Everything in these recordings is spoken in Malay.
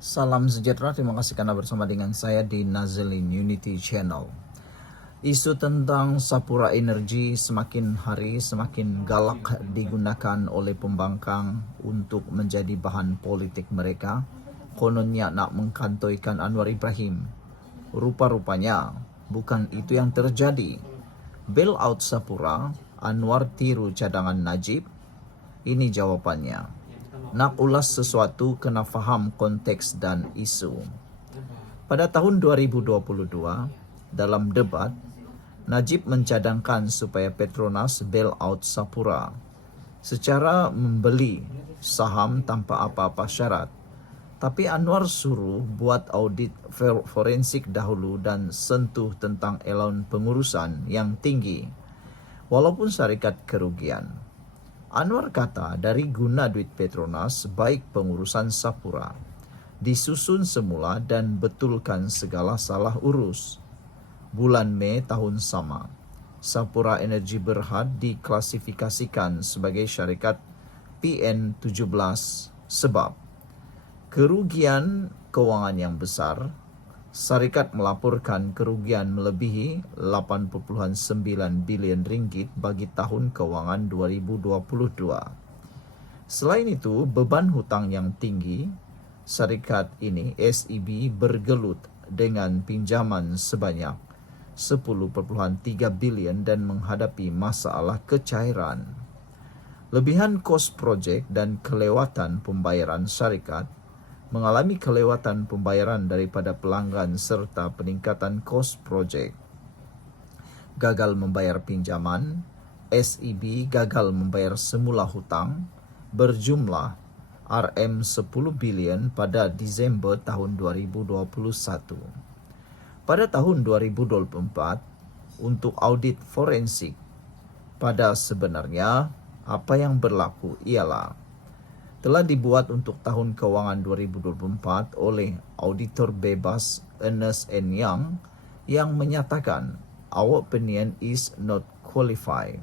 Salam sejahtera, terima kasih karena bersama dengan saya di Nazlin Unity Channel. Isu tentang Sapura Energy semakin hari semakin galak digunakan oleh pembangkang untuk menjadi bahan politik mereka. Kononnya nak mengkantoikan Anwar Ibrahim. Rupa-rupanya bukan itu yang terjadi. Bailout Sapura, Anwar tiru cadangan Najib. Ini jawabannya. Nak ulas sesuatu kena faham konteks dan isu. Pada tahun 2022, dalam debat, Najib mencadangkan supaya Petronas bailout Sapura secara membeli saham tanpa apa-apa syarat. Tapi Anwar suruh buat audit forensik dahulu dan sentuh tentang elaun pengurusan yang tinggi, walaupun syarikat kerugian. Anwar kata dari guna duit Petronas baik pengurusan Sapura. Disusun semula dan betulkan segala salah urus. Bulan Mei tahun sama, Sapura Energy Berhad diklasifikasikan sebagai syarikat PN17 sebab kerugian keuangan yang besar. Syarikat melaporkan kerugian melebihi 8,9 bilion ringgit bagi tahun kewangan 2022. Selain itu, beban hutang yang tinggi, syarikat ini SEB bergelut dengan pinjaman sebanyak 10,3 bilion dan menghadapi masalah kecairan. Lebihan kos projek dan kelewatan pembayaran syarikat mengalami kelewatan pembayaran daripada pelanggan serta peningkatan kos projek. Gagal membayar pinjaman, SEB gagal membayar semula hutang berjumlah RM10 bilion pada Disember tahun 2021. Pada tahun 2024, untuk audit forensik, pada sebenarnya apa yang berlaku ialah telah dibuat untuk tahun kewangan 2024 oleh auditor bebas Ernst & Young yang menyatakan our opinion is not qualified.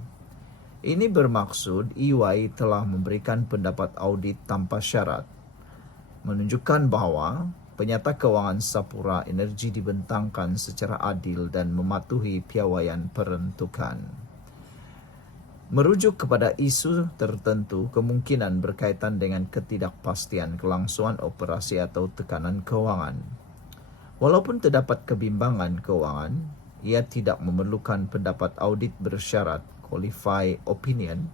Ini bermaksud EY telah memberikan pendapat audit tanpa syarat, menunjukkan bahawa penyata kewangan Sapura Energy dibentangkan secara adil dan mematuhi piawaian peruntukan. Merujuk kepada isu tertentu kemungkinan berkaitan dengan ketidakpastian kelangsungan operasi atau tekanan kewangan. Walaupun terdapat kebimbangan kewangan, ia tidak memerlukan pendapat audit bersyarat qualified opinion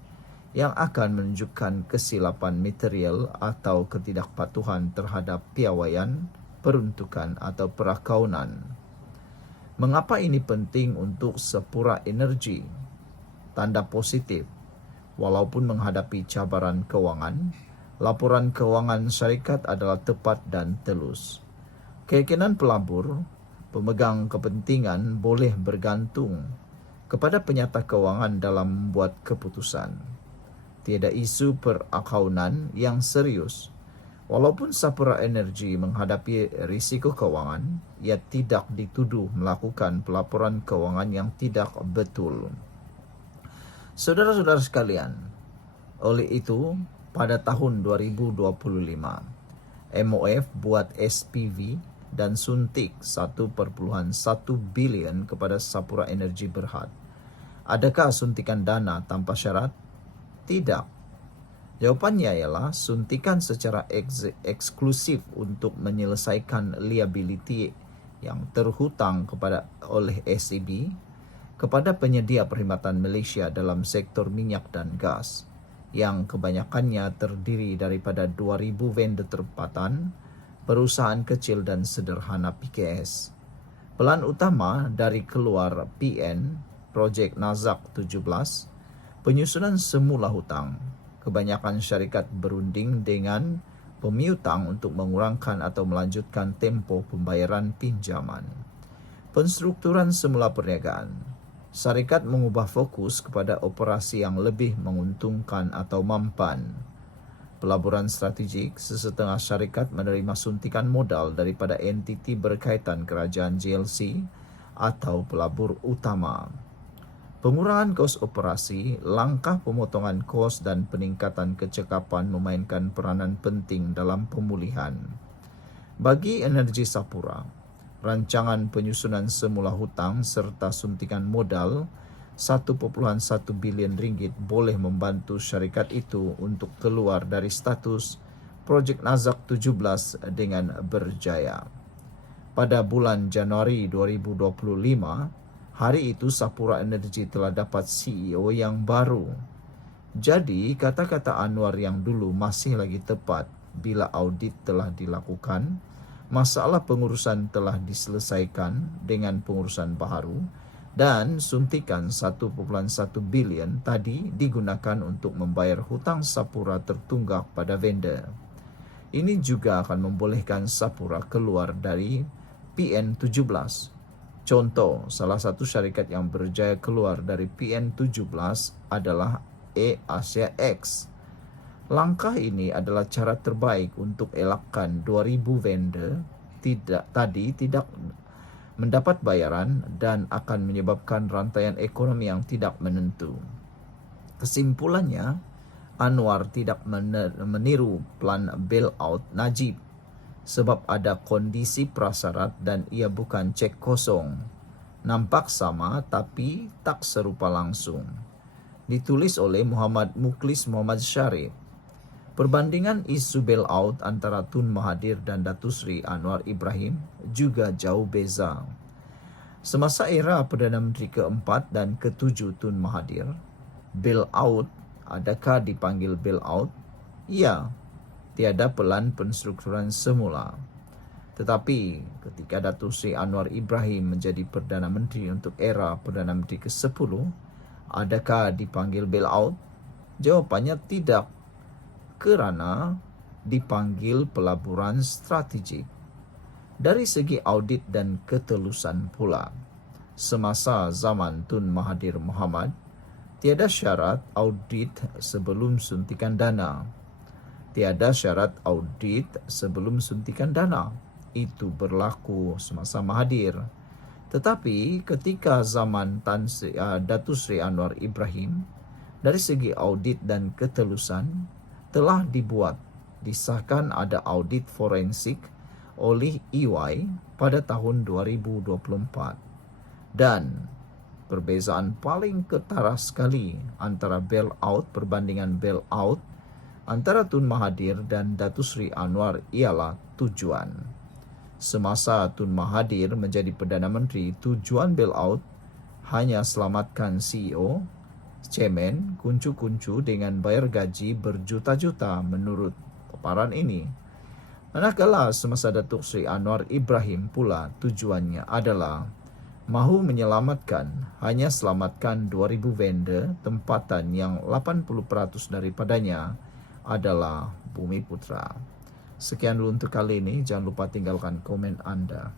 yang akan menunjukkan kesilapan material atau ketidakpatuhan terhadap piawaian, peruntukan atau perakaunan. Mengapa ini penting untuk Sapura Energy? Tanda positif, walaupun menghadapi cabaran kewangan, laporan kewangan syarikat adalah tepat dan telus. Keyakinan pelabur, pemegang kepentingan boleh bergantung kepada penyata kewangan dalam membuat keputusan. Tiada isu perakaunan yang serius. Walaupun Sapura Energy menghadapi risiko kewangan, ia tidak dituduh melakukan pelaporan kewangan yang tidak betul. Saudara-saudara sekalian, oleh itu pada tahun 2025, MOF buat SPV dan suntik 1,1 bilion kepada Sapura Energy Berhad. Adakah suntikan dana tanpa syarat? Tidak. Jawapannya ialah suntikan secara eksklusif untuk menyelesaikan liability yang terhutang oleh SEB kepada penyedia perkhidmatan Malaysia dalam sektor minyak dan gas yang kebanyakannya terdiri daripada 2,000 vendor tempatan, perusahaan kecil dan sederhana PKS. Pelan utama dari keluar PN, Projek Nazak 17, penyusunan semula hutang. Kebanyakan syarikat berunding dengan pemiutang untuk mengurangkan atau melanjutkan tempoh pembayaran pinjaman. Penstrukturan semula perniagaan. Syarikat mengubah fokus kepada operasi yang lebih menguntungkan atau mampan. Pelaburan strategik, sesetengah syarikat menerima suntikan modal daripada entiti berkaitan kerajaan GLC atau pelabur utama. Pengurangan kos operasi, langkah pemotongan kos dan peningkatan kecekapan memainkan peranan penting dalam pemulihan. Bagi Energi Sapura, rancangan penyusunan semula hutang serta suntikan modal 1,1 bilion ringgit boleh membantu syarikat itu untuk keluar dari status Projek Nazak 17 dengan berjaya. Pada bulan Januari 2025, hari itu Sapura Energy telah dapat CEO yang baru. Jadi, kata-kata Anwar yang dulu masih lagi tepat bila audit telah dilakukan, masalah pengurusan telah diselesaikan dengan pengurusan baru, dan suntikan 1,1 bilion tadi digunakan untuk membayar hutang Sapura tertunggak pada vendor. Ini juga akan membolehkan Sapura keluar dari PN17. Contoh, salah satu syarikat yang berjaya keluar dari PN17 adalah Asia X. Langkah ini adalah cara terbaik untuk elakkan 2,000 vendor tidak mendapat bayaran dan akan menyebabkan rantaian ekonomi yang tidak menentu. Kesimpulannya, Anwar tidak meniru plan bailout Najib sebab ada kondisi prasyarat dan ia bukan cek kosong. Nampak sama tapi tak serupa langsung. Ditulis oleh Muhammad Mukhlis Muhammad Syarif. Perbandingan isu bailout antara Tun Mahathir dan Datuk Seri Anwar Ibrahim juga jauh beza. Semasa era Perdana Menteri keempat dan ketujuh Tun Mahathir, bailout, adakah dipanggil bailout? Ya, tiada pelan penstrukturan semula. Tetapi ketika Datuk Seri Anwar Ibrahim menjadi Perdana Menteri untuk era Perdana Menteri ke-10, adakah dipanggil bailout? Jawapannya tidak, kerana dipanggil pelaburan strategik. Dari segi audit dan ketelusan pula, semasa zaman Tun Mahathir Mohamad, tiada syarat audit sebelum suntikan dana. Tiada syarat audit sebelum suntikan dana. Itu berlaku semasa Mahathir. Tetapi ketika zaman Datuk Seri Anwar Ibrahim, dari segi audit dan ketelusan telah disahkan ada audit forensik oleh EY pada tahun 2024. Dan perbezaan paling ketara sekali antara bailout perbandingan bailout antara Tun Mahathir dan Datuk Seri Anwar ialah tujuan. Semasa Tun Mahathir menjadi Perdana Menteri, tujuan bailout hanya selamatkan CEO, chairman, kuncu-kuncu dengan bayar gaji berjuta-juta menurut paparan ini. Manakala semasa Datuk Seri Anwar Ibrahim pula tujuannya adalah mahu menyelamatkan, hanya selamatkan 2,000 vendor tempatan yang 80% daripadanya adalah Bumi Putra. Sekian dulu untuk kali ini. Jangan lupa tinggalkan komen Anda.